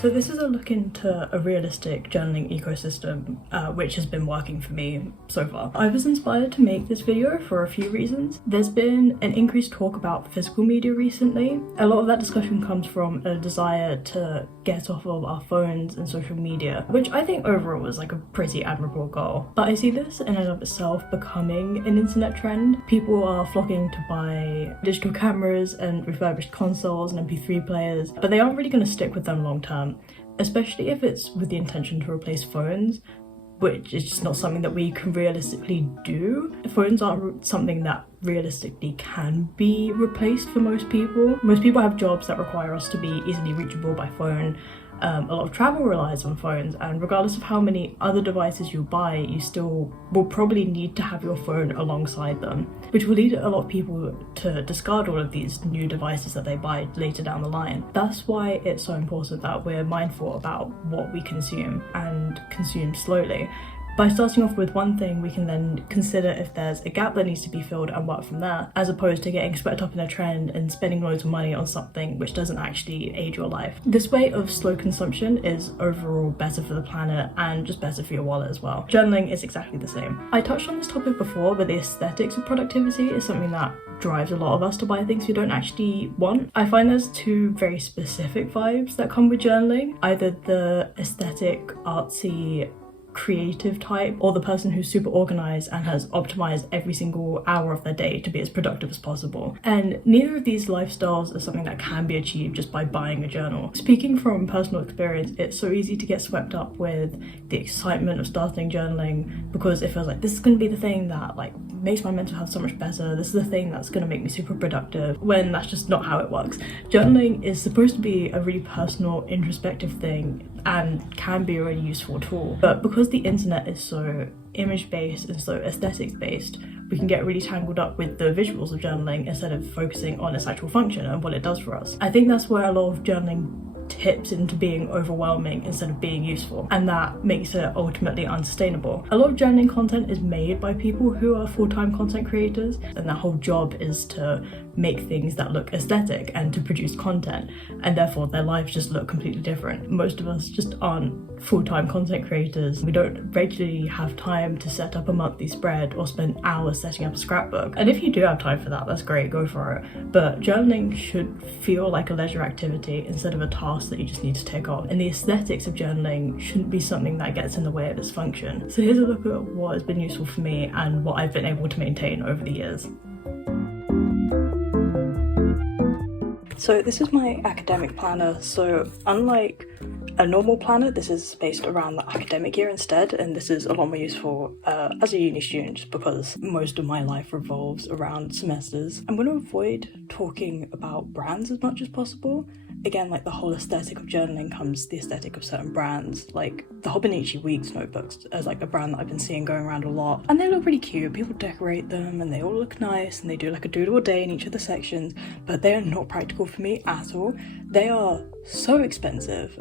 So this is a look into a realistic journaling ecosystem, which has been working for me so far. I was inspired to make this video for a few reasons. There's been an increased talk about physical media recently. A lot of that discussion comes from a desire to get off of our phones and social media, which I think overall is like a pretty admirable goal. But I see this in and of itself becoming an internet trend. People are flocking to buy digital cameras and refurbished consoles and MP3 players, but they aren't really going to stick with them long term, especially if it's with the intention to replace phones, which is just not something that we can realistically do. Phones aren't something that realistically can be replaced for most people. Most people have jobs that require us to be easily reachable by phone. A lot of travel relies on phones, and regardless of how many other devices you buy, you still will probably need to have your phone alongside them, which will lead a lot of people to discard all of these new devices that they buy later down the line. That's why it's so important that we're mindful about what we consume and consume slowly. By starting off with one thing, we can then consider if there's a gap that needs to be filled and work from there, as opposed to getting swept up in a trend and spending loads of money on something which doesn't actually aid your life. This way of slow consumption is overall better for the planet and just better for your wallet as well. Journaling is exactly the same. I touched on this topic before, but the aesthetics of productivity is something that drives a lot of us to buy things we don't actually want. I find there's two very specific vibes that come with journaling, either the aesthetic, artsy, creative type, or the person who's super organized and has optimized every single hour of their day to be as productive as possible. And neither of these lifestyles is something that can be achieved just by buying a journal. Speaking from personal experience, it's so easy to get swept up with the excitement of starting journaling because it feels like this is going to be the thing that like makes my mental health so much better, this is the thing that's going to make me super productive, when that's just not how it works. Journaling is supposed to be a really personal, introspective thing and can be a really useful tool, but because the internet is so image-based and so aesthetics-based, we can get really tangled up with the visuals of journaling instead of focusing on its actual function and what it does for us. I think that's where a lot of journaling tips into being overwhelming instead of being useful, and that makes it ultimately unsustainable. A lot of journaling content is made by people who are full-time content creators, and their whole job is to make things that look aesthetic and to produce content, and therefore their lives just look completely different. Most of us just aren't full-time content creators. We don't regularly have time to set up a monthly spread or spend hours setting up a scrapbook. And if you do have time for that, that's great, go for it. But journaling should feel like a leisure activity instead of a task that you just need to tick off. And the aesthetics of journaling shouldn't be something that gets in the way of its function. So here's a look at what has been useful for me and what I've been able to maintain over the years. So this is my academic planner. So unlike a normal planner, this is based around the academic year instead, and this is a lot more useful as a uni student just because most of my life revolves around semesters. I'm going to avoid talking about brands as much as possible. Again, like the whole aesthetic of journaling comes the aesthetic of certain brands, like the Hobonichi Weeks notebooks as like a brand that I've been seeing going around a lot, and they look really cute. People decorate them and they all look nice and they do like a doodle a day in each of the sections, but they are not practical for me at all. They are so expensive.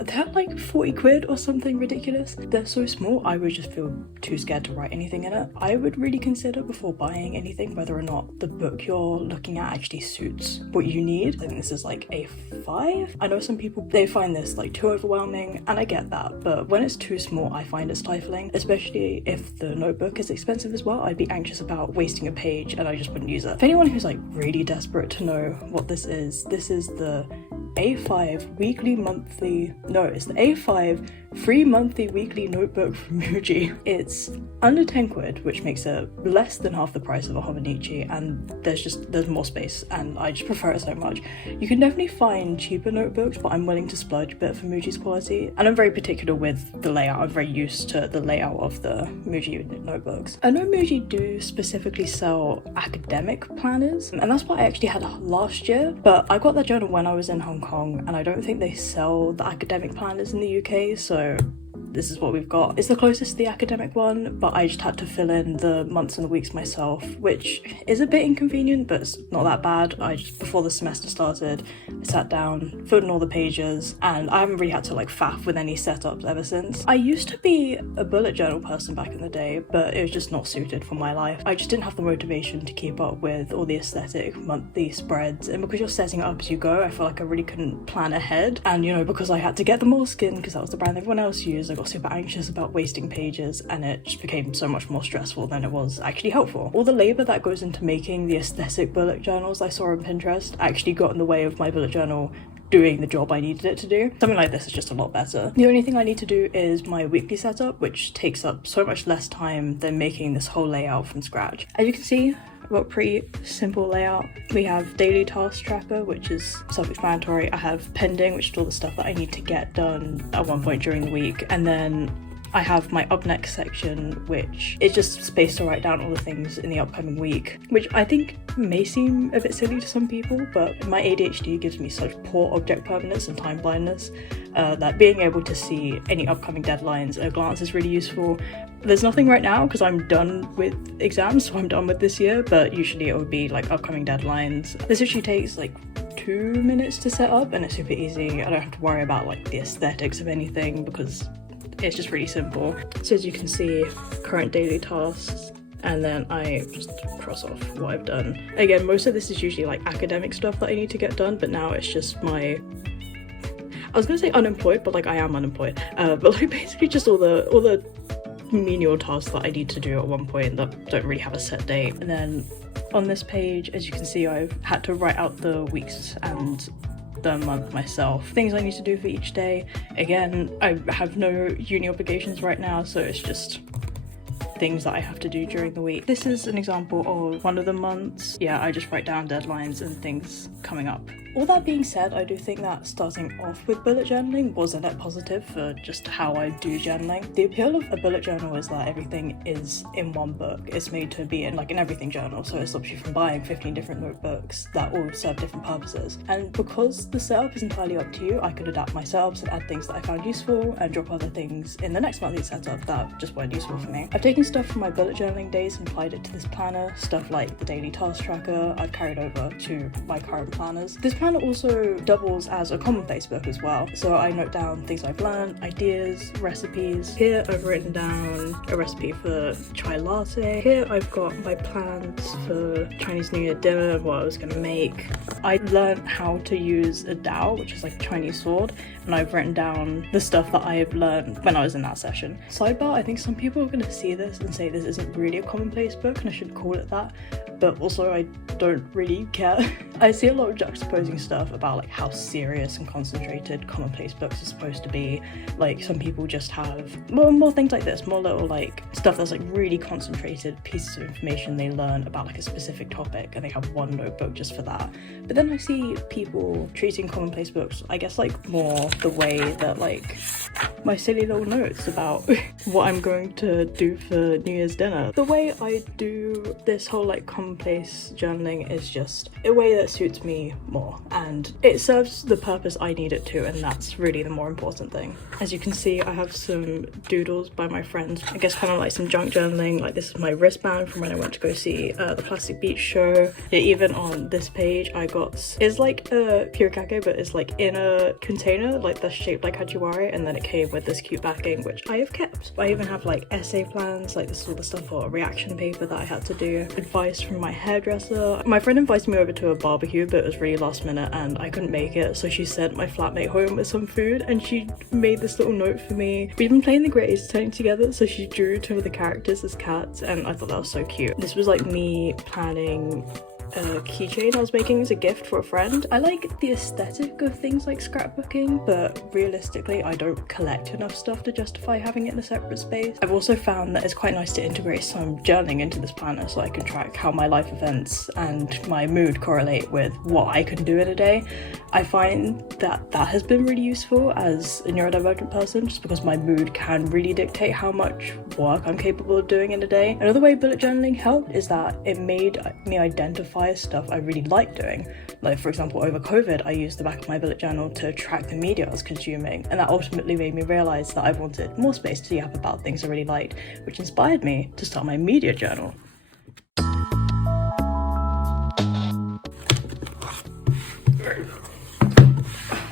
They're like 40 quid or something ridiculous. They're so small, I would just feel too scared to write anything in it. I would really consider before buying anything whether or not the book you're looking at actually suits what you need. I think this is like a 5. I know some people, they find this like too overwhelming, and I get that, but when it's too small I find it stifling, especially if the notebook is expensive as well. I'd be anxious about wasting a page and I just wouldn't use it. For anyone who's like really desperate to know what this is the A5 weekly monthly, no, it's the A5 free monthly weekly notebook from Muji. It's under 10 quid, which makes it less than half the price of a Hobonichi, and there's more space, and I just prefer it so much. You can definitely find cheaper notebooks, but I'm willing to splurge a bit for Muji's quality, and I'm very particular with the layout. I'm very used to the layout of the Muji notebooks. I know Muji do specifically sell academic planners, and that's what I actually had last year, but I got that journal when I was in Hong Kong, and I don't think they sell the academic planners in the UK, so this is what we've got. It's the closest to the academic one, but I just had to fill in the months and the weeks myself, which is a bit inconvenient, but it's not that bad. Before the semester started, I sat down, filled in all the pages, and I haven't really had to like faff with any setups ever since. I used to be a bullet journal person back in the day, but it was just not suited for my life. I just didn't have the motivation to keep up with all the aesthetic monthly spreads, and because you're setting it up as you go, I feel like I really couldn't plan ahead. And you know, because I had to get the Moleskine because that was the brand everyone else used, I got super anxious about wasting pages, and it just became so much more stressful than it was actually helpful. All the labor that goes into making the aesthetic bullet journals I saw on Pinterest actually got in the way of my bullet journal doing the job I needed it to do. Something like this is just a lot better. The only thing I need to do is my weekly setup, which takes up so much less time than making this whole layout from scratch. As you can see, I've got a pretty simple layout. We have daily task tracker, which is self-explanatory. I have pending, which is all the stuff that I need to get done at one point during the week. And then I have my up next section, which is just space to write down all the things in the upcoming week, which I think may seem a bit silly to some people, but my ADHD gives me such poor object permanence and time blindness that being able to see any upcoming deadlines at a glance is really useful. There's nothing right now because I'm done with exams, so I'm done with this year, but usually it would be like upcoming deadlines. This actually takes like 2 minutes to set up and it's super easy. I don't have to worry about like the aesthetics of anything because it's just really simple. So as you can see, current daily tasks, and then I just cross off what I've done. Again, most of this is usually like academic stuff that I need to get done, but now it's just I was gonna say unemployed, but like I am unemployed. But like basically just all the menial tasks that I need to do at one point that don't really have a set date. And then on this page, as you can see, I've had to write out the weeks and the month myself. Things I need to do for each day. Again, I have no uni obligations right now, so it's just things that I have to do during the week. This is an example of one of the months. Yeah, I just write down deadlines and things coming up. All that being said, I do think that starting off with bullet journaling was a net positive for just how I do journaling. The appeal of a bullet journal is that everything is in one book. It's made to be in like an everything journal, so it stops you from buying 15 different notebooks that all serve different purposes. And because the setup is entirely up to you, I could adapt my setups and add things that I found useful and drop other things in the next monthly setup that just weren't useful for me. I've taken stuff from my bullet journaling days and applied it to this planner. Stuff like the daily task tracker I've carried over to my current planners. This planner also doubles as a commonplace book as well, so I note down things I've learned, ideas, recipes. Here I've written down a recipe for chai latte. Here I've got my plans for Chinese New Year dinner, what I was going to make. I learned how to use a dao, which is like a Chinese sword, and I've written down the stuff that I have learned when I was in that session. Sidebar, I think some people are going to see this and say this isn't really a commonplace book and I shouldn't call it that, but also I don't really care. I see a lot of juxtaposing stuff about like how serious and concentrated commonplace books are supposed to be. Like some people just have more things like this, more little like stuff that's like really concentrated pieces of information they learn about like a specific topic, and they have one notebook just for that. But then I see people treating commonplace books, I guess, like more the way that like my silly little notes about what I'm going to do for New Year's dinner. The way I do this whole like commonplace journaling is just a way that suits me more, and it serves the purpose I need it to, and that's really the more important thing. As you can see, I have some doodles by my friends, I guess kind of like some junk journaling. Like this is my wristband from when I went to go see the Plastic Beach show. Yeah, even on this page I got, it's like a pirikake, but it's like in a container like that's shaped like hachiwari, and then it came with this cute backing which I have kept. I even have like essay plans, like this is all the stuff for a reaction paper that I had to do. Advice from my hairdresser. My friend invited me over to a barbecue, but it was really last minute and I couldn't make it, so she sent my flatmate home with some food and she made this little note for me. We've been playing the Great Turning together, so she drew two of the characters as cats, and I thought that was so cute. This was like me planning a keychain I was making as a gift for a friend. I like the aesthetic of things like scrapbooking, but realistically I don't collect enough stuff to justify having it in a separate space. I've also found that it's quite nice to integrate some journaling into this planner so I can track how my life events and my mood correlate with what I can do in a day. I find that that has been really useful as a neurodivergent person, just because my mood can really dictate how much work I'm capable of doing in a day. Another way bullet journaling helped is that it made me identify identify stuff I really like doing. Like for example, over COVID, I used the back of my bullet journal to track the media I was consuming, and that ultimately made me realise that I wanted more space to yap about things I really liked, which inspired me to start my media journal.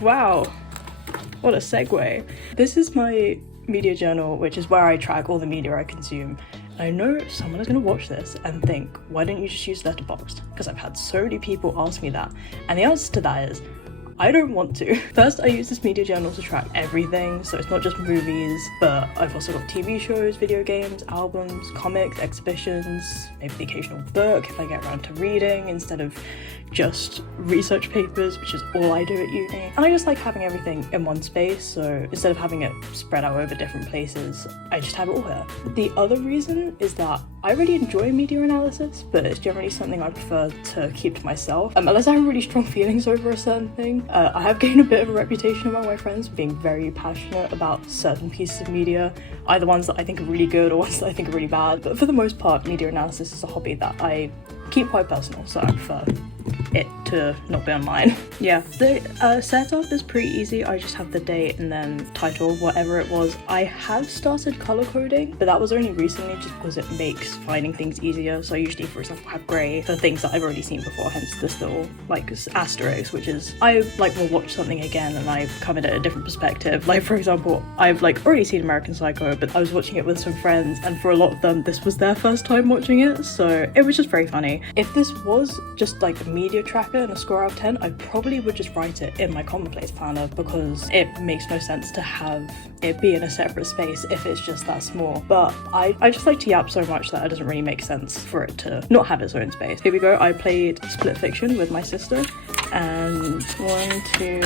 Wow, what a segue. This is my media journal, which is where I track all the media I consume. I know someone is going to watch this and think, why don't you just use Letterboxd? Because I've had so many people ask me that, and the answer to that is, I don't want to. First, I use this media journal to track everything, so it's not just movies, but I've also got TV shows, video games, albums, comics, exhibitions, maybe the occasional book if I get around to reading instead of just research papers, which is all I do at uni. And I just like having everything in one space, so instead of having it spread out over different places, I just have it all here. The other reason is that I really enjoy media analysis, but it's generally something I prefer to keep to myself, unless I have really strong feelings over a certain thing. I have gained a bit of a reputation among my friends for being very passionate about certain pieces of media, either ones that I think are really good or ones that I think are really bad, but for the most part, media analysis is a hobby that I keep quite personal, so I prefer it to not be online. Yeah, the setup is pretty easy. I just have the date and then title, whatever it was. I have started color coding, but that was only recently just because it makes finding things easier. So I usually, for example, have grey for things that I've already seen before, hence this little like asterisk, which is I like will watch something again and I come at it a different perspective. Like for example, I've like already seen American Psycho, but I was watching it with some friends, and for a lot of them this was their first time watching it, so it was just very funny. If this was just like a media tracker and a score out of 10, I probably would just write it in my commonplace planner, because it makes no sense to have it be in a separate space if it's just that small. But I just like to yap so much that it doesn't really make sense for it to not have its own space. Here we go. I played Split Fiction with my sister, and 1, 2,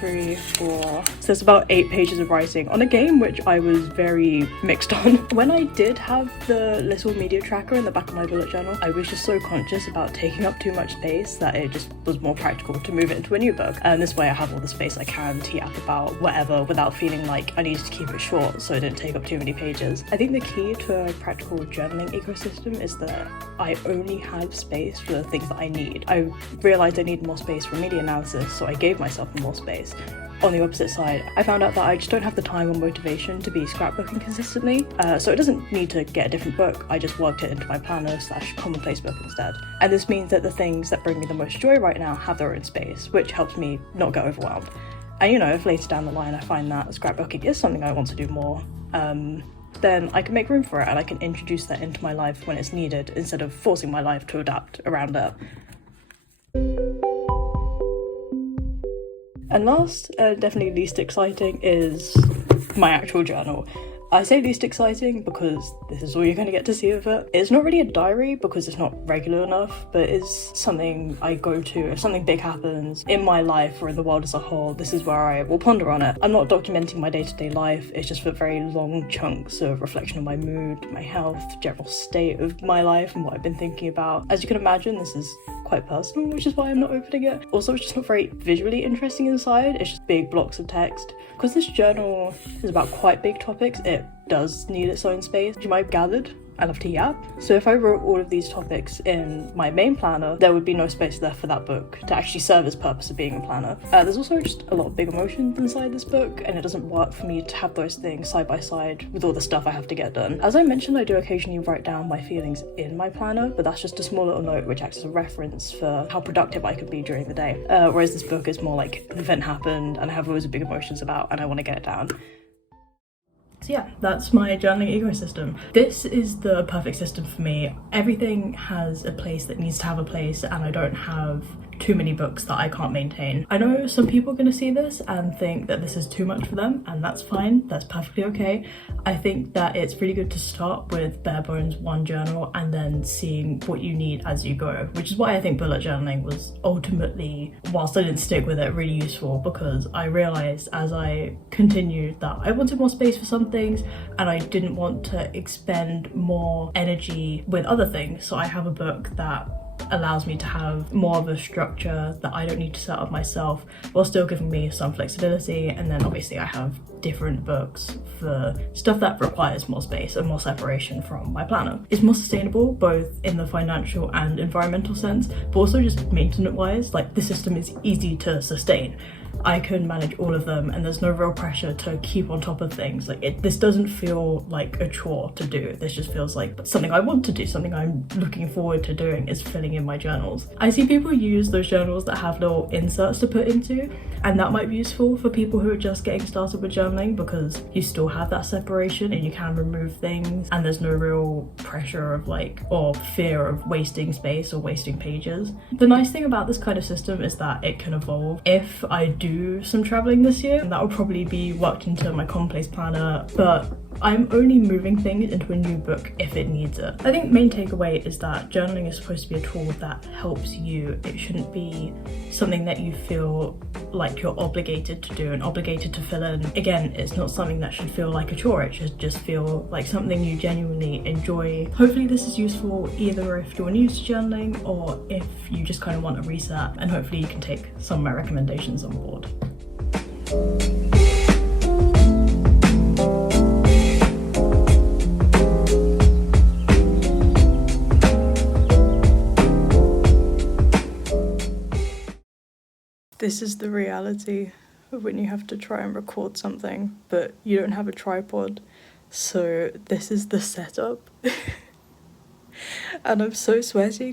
3, 4. So there's about 8 pages of writing on a game which I was very mixed on. When I did have the little media tracker in the back of my bullet journal, I was just so conscious about taking up too much space that it just was more practical to move it into a new book. And this way I have all the space I can to yap about whatever without feeling like I needed to keep it short so it didn't take up too many pages. I think the key to a practical journaling ecosystem is that I only have space for the things that I need. I realised I needed more space for media analysis, so I gave myself more space. On the opposite side, I found out that I just don't have the time or motivation to be scrapbooking consistently, so it doesn't need to get a different book. I just worked it into my planner / commonplace book instead. And this means that the things that bring me the most joy right now have their own space, which helps me not get overwhelmed. And you know, if later down the line I find that scrapbooking is something I want to do more, then I can make room for it and I can introduce that into my life when it's needed instead of forcing my life to adapt around it. And last, definitely least exciting, is my actual journal. I say least exciting because this is all you're going to get to see of it. It's not really a diary because it's not regular enough, but it's something I go to if something big happens in my life or in the world as a whole. This is where I will ponder on it. I'm not documenting my day-to-day life, it's just for very long chunks of reflection on my mood, my health, general state of my life and what I've been thinking about. As you can imagine, this is quite personal, which is why I'm not opening it. Also, it's just not very visually interesting inside, it's just big blocks of text. Because this journal is about quite big topics, it does need its own space. As you might have gathered, I love to yap. So if I wrote all of these topics in my main planner, there would be no space left for that book to actually serve its purpose of being a planner. There's also just a lot of big emotions inside this book, and it doesn't work for me to have those things side by side with all the stuff I have to get done. As I mentioned, I do occasionally write down my feelings in my planner, but that's just a small little note which acts as a reference for how productive I could be during the day. Whereas this book is more like an event happened and I have loads of big emotions about and I want to get it down. So yeah, that's my journaling ecosystem. This is the perfect system for me. Everything has a place that needs to have a place, and I don't have too many books that I can't maintain. I know some people are going to see this and think that this is too much for them, and that's fine, that's perfectly okay. I think that it's really good to start with bare bones one journal and then seeing what you need as you go, which is why I think bullet journaling was ultimately, whilst I didn't stick with it, really useful, because I realised as I continued that I wanted more space for some things and I didn't want to expend more energy with other things. So I have a book that allows me to have more of a structure that I don't need to set up myself, while still giving me some flexibility. And then obviously I have different books for stuff that requires more space and more separation from my planner. It's more sustainable both in the financial and environmental sense, but also just maintenance wise. Like, the system is easy to sustain. I can manage all of them and there's no real pressure to keep on top of things. Like, this doesn't feel like a chore to do. This just feels like something I want to do, something I'm looking forward to doing, is filling in my journals. I see people use those journals that have little inserts to put into, and that might be useful for people who are just getting started with journaling, because you still have that separation and you can remove things and there's no real pressure of like, or fear of wasting space or wasting pages. The nice thing about this kind of system is that it can evolve. If I do some traveling this year, and that will probably be worked into my commonplace planner, but I'm only moving things into a new book if it needs it. I think main takeaway is that journaling is supposed to be a tool that helps you. It shouldn't be something that you feel like you're obligated to do and obligated to fill in. Again, it's not something that should feel like a chore. It should just feel like something you genuinely enjoy. Hopefully this is useful either if you're new to journaling or if you just kind of want a reset, and hopefully you can take some of my recommendations on board. This is the reality of when you have to try and record something, but you don't have a tripod. So this is the setup. And I'm so sweaty